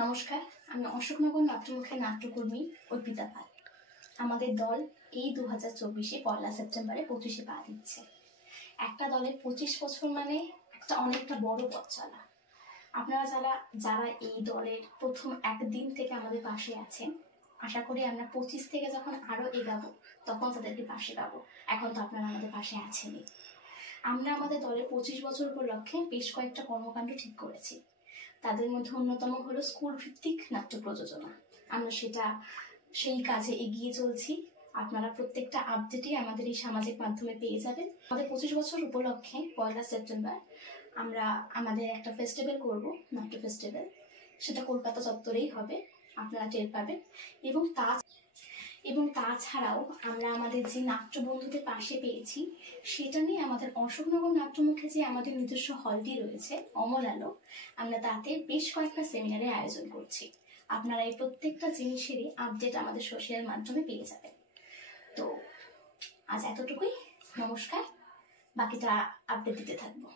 নমস্কার, আমি অশোকনগর নাট্যমুখের নাট্যকর্মী অর্পিতা পাল। আমাদের দল এই 2024-এ 1 সেপ্টেম্বরে 25-এ পা দিচ্ছে। একটা দলের 25 বছর মানে একটা অনেকটা বড় পথ চলা। আপনারা যারা এই দলের প্রথম একদিন থেকে আমাদের পাশে আছেন, আশা করি আমরা 25 থেকে যখন আরো এগাবো তখন তাদেরকে পাশে পাবো। এখন তো আপনারা আমাদের পাশে আছেনই। আমরা আমাদের দলের 25 বছর উপলক্ষে বেশ কয়েকটা কর্মকাণ্ড ঠিক করেছি। তাদের মধ্যে অন্যতম হলো স্কুল ভিত্তিক নাট্য প্রযোজনা। আমরা সেই কাজে এগিয়ে চলছি। আপনারা প্রত্যেকটা আপডেটই আমাদের এই সামাজিক মাধ্যমে পেয়ে যাবেন। আমাদের 25 বছর উপলক্ষে 1 সেপ্টেম্বর আমরা আমাদের একটা ফেস্টিভ্যাল করব, নাট্য ফেস্টিভ্যাল। সেটা কলকাতা চত্বরেই হবে, আপনারা টের পাবেন। এবং তাছাড়াও আমরা আমাদের যে নাট্য বন্ধুদের পাশে পেয়েছি, সেটা নিয়ে আমাদের অশোকনগর নাট্যমুখে যে আমাদের নিজস্ব হলটি রয়েছে অমল আলো, আমরা তাতে বেশ কয়েকটা সেমিনারের আয়োজন করছি। আপনারা এই প্রত্যেকটা জিনিসেরই আপডেট আমাদের সোশ্যাল মাধ্যমে পেয়ে যাবেন। তো আজ এতটুকুই, নমস্কার। বাকিটা আপডেট দিতে থাকবো।